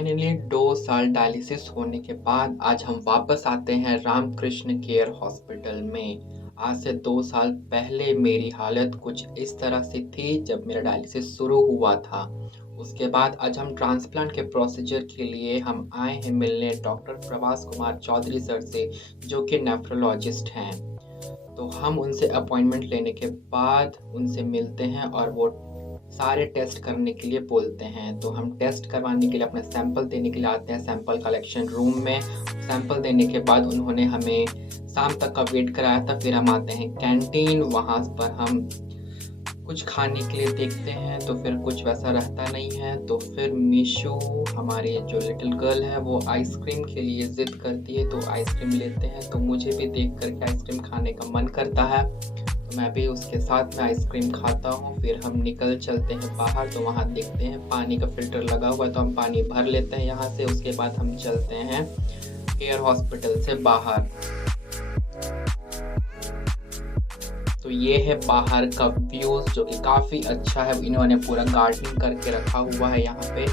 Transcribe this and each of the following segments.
Finally 2 साल dialysis होने के बाद आज हम वापस आते हैं रामकृष्ण केयर हॉस्पिटल में। आज से 2 साल पहले मेरी हालत कुछ इस तरह से थी जब मेरा डायलिसिस शुरू हुआ था। उसके बाद आज हम ट्रांसप्लांट के प्रोसीजर के लिए हम आए हैं मिलने डॉक्टर प्रभास कुमार चौधरी सर से, जो कि नेफ्रोलॉजिस्ट हैं। तो हम उनसे अपॉइंटमेंट लेने के बाद उनसे मिलते हैं और वो सारे टेस्ट करने के लिए बोलते हैं। तो हम टेस्ट करवाने के लिए अपना सैंपल देने के लिए आते हैं सैंपल कलेक्शन रूम में। सैंपल देने के बाद उन्होंने हमें शाम तक का वेट कराया था। फिर हम आते हैं कैंटीन, वहाँ पर हम कुछ खाने के लिए देखते हैं तो फिर कुछ वैसा रहता नहीं है। तो फिर मीशू, हमारी जो लिटिल गर्ल है, वो आइसक्रीम के लिए ज़िद करती है तो आइसक्रीम लेते हैं। तो मुझे भी देख कर के आइसक्रीम खाने का मन करता है, तो मैं भी उसके साथ में आइसक्रीम खाता हूँ। फिर हम निकल चलते हैं बाहर, तो वहाँ देखते हैं पानी का फ़िल्टर लगा हुआ है, तो हम पानी भर लेते हैं यहाँ से। उसके बाद हम चलते हैं केयर हॉस्पिटल से बाहर। तो ये है बाहर का व्यूज़ जो कि काफ़ी अच्छा है। इन्होंने पूरा गार्डनिंग करके रखा हुआ है यहाँ पे।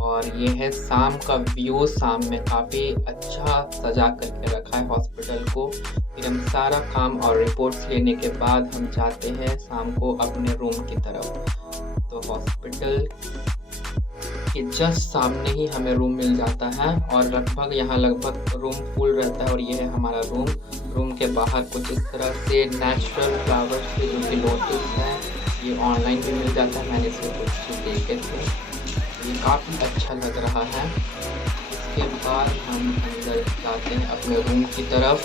और ये है शाम का व्यू, शाम में काफ़ी अच्छा सजा करके रखा है हॉस्पिटल को। फिर हम सारा काम और रिपोर्ट्स लेने के बाद हम जाते हैं शाम को अपने रूम की तरफ। तो हॉस्पिटल के जस्ट सामने ही हमें रूम मिल जाता है और लगभग रूम फुल रहता है। और ये है हमारा रूम। रूम के बाहर कुछ इस तरह से नेचुरल फ्लावर्स के जो कि लोटस है, ये ऑनलाइन भी मिल जाता है, मैंने इसे कुछ देखे थे। ये काफ़ी अच्छा लग रहा है। इसके बाद हम अंदर जाते हैं अपने रूम की तरफ।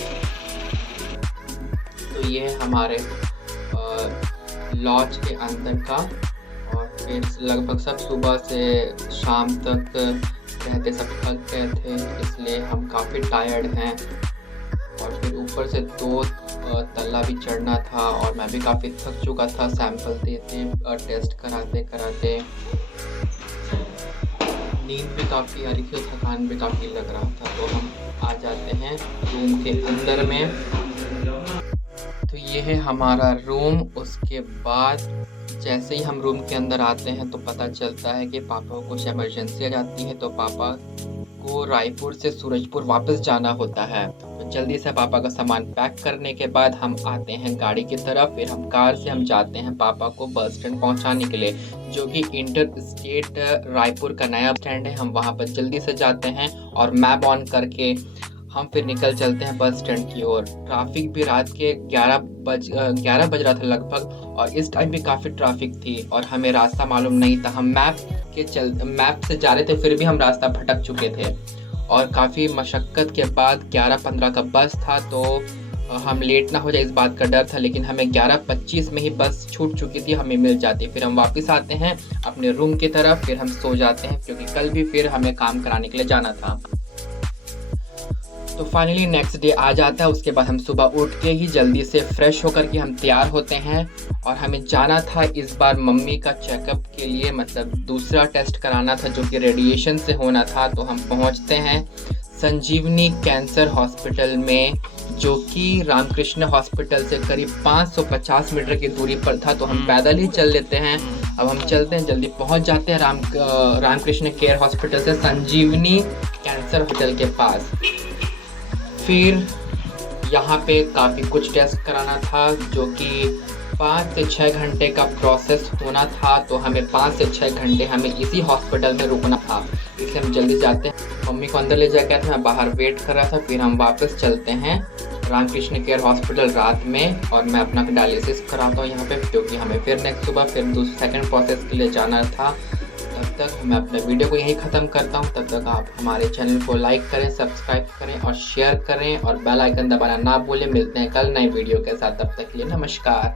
तो ये हमारे लॉज के अंदर का। और फिर लगभग सब सुबह से शाम तक रहते, सब थक गए थे, इसलिए हम काफ़ी टायर्ड हैं। और फिर ऊपर से 2 तल्ला भी चढ़ना था और मैं भी काफ़ी थक चुका था सैंपल देते टेस्ट कराते कराते। नींद भी काफ़ी आ रही थी और थकान भी काफ़ी लग रहा था। तो हम आ जाते हैं रूम के अंदर में। तो ये है हमारा रूम। उसके बाद जैसे ही हम रूम के अंदर आते हैं तो पता चलता है कि पापा को कुछ इमरजेंसी आ जाती है, तो पापा को रायपुर से सूरजपुर वापस जाना होता है। तो जल्दी से पापा का सामान पैक करने के बाद हम आते हैं गाड़ी की तरफ। फिर हम कार से हम जाते हैं पापा को बस स्टैंड पहुंचाने के लिए, जो कि इंटर स्टेट रायपुर का नया स्टैंड है। हम वहां पर जल्दी से जाते हैं और मैप ऑन करके हम फिर निकल चलते हैं बस स्टैंड की ओर। ट्रैफिक भी रात के 11 बज रहा था लगभग, और इस टाइम भी काफ़ी ट्रैफिक थी और हमें रास्ता मालूम नहीं था। हम मैप से जा रहे थे, फिर भी हम रास्ता भटक चुके थे। और काफ़ी मशक्क़त के बाद 11:15 का बस था, तो हम लेट ना हो जाए इस बात का डर था। लेकिन हमें 11:25 में ही बस छूट चुकी थी, हमें मिल जाती। फिर हम वापस आते हैं अपने रूम की तरफ। फिर हम सो जाते हैं क्योंकि कल भी फिर हमें काम कराने के लिए जाना था। तो फाइनली नेक्स्ट डे आ जाता है। उसके बाद हम सुबह उठ के ही जल्दी से फ्रेश होकर के हम तैयार होते हैं और हमें जाना था इस बार मम्मी का चेकअप के लिए, मतलब दूसरा टेस्ट कराना था जो कि रेडिएशन से होना था। तो हम पहुंचते हैं संजीवनी कैंसर हॉस्पिटल में, जो कि रामकृष्ण हॉस्पिटल से करीब 550 मीटर की दूरी पर था। तो हम पैदल ही चल लेते हैं। अब हम चलते हैं, जल्दी पहुंच जाते हैं रामकृष्ण केयर हॉस्पिटल से संजीवनी कैंसर हॉस्पिटल के पास। फिर यहाँ पे काफ़ी कुछ टेस्ट कराना था, जो कि 5 से 6 घंटे का प्रोसेस होना था। तो हमें 5 से 6 घंटे हमें इसी हॉस्पिटल में रुकना था, इसलिए हम जल्दी जाते हैं। मम्मी को अंदर ले जाकर मैं बाहर वेट कर रहा था। फिर हम वापस चलते हैं रामकृष्ण केयर हॉस्पिटल रात में, और मैं अपना डायलिसिस कराता हूँ यहाँ पे, क्योंकि हमें फिर नेक्स्ट सुबह फिर सेकंड प्रोसेस के लिए जाना था। तब तक मैं अपने वीडियो को यहीं ख़त्म करता हूँ। तब तक आप हमारे चैनल को लाइक करें, सब्सक्राइब करें और शेयर करें, और बेल आइकन दबाना ना भूलें। मिलते हैं कल नए वीडियो के साथ, तब तक के लिए नमस्कार।